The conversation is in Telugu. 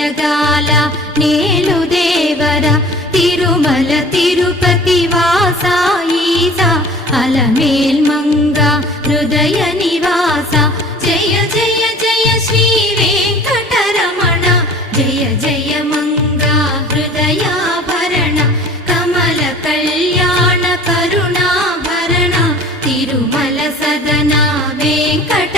జగాల నేలు దేవర తిరుమల తిరుపతి వాసా ఈసా అలమేల్ మంగ హృదయ నివాస జయ జయ జయ శ్రీ వెంకటరమణ జయ జయ మంగ హృదయాభరణ కమల కళ్యాణ కరుణాభరణ తిరుమల సదన వెంకట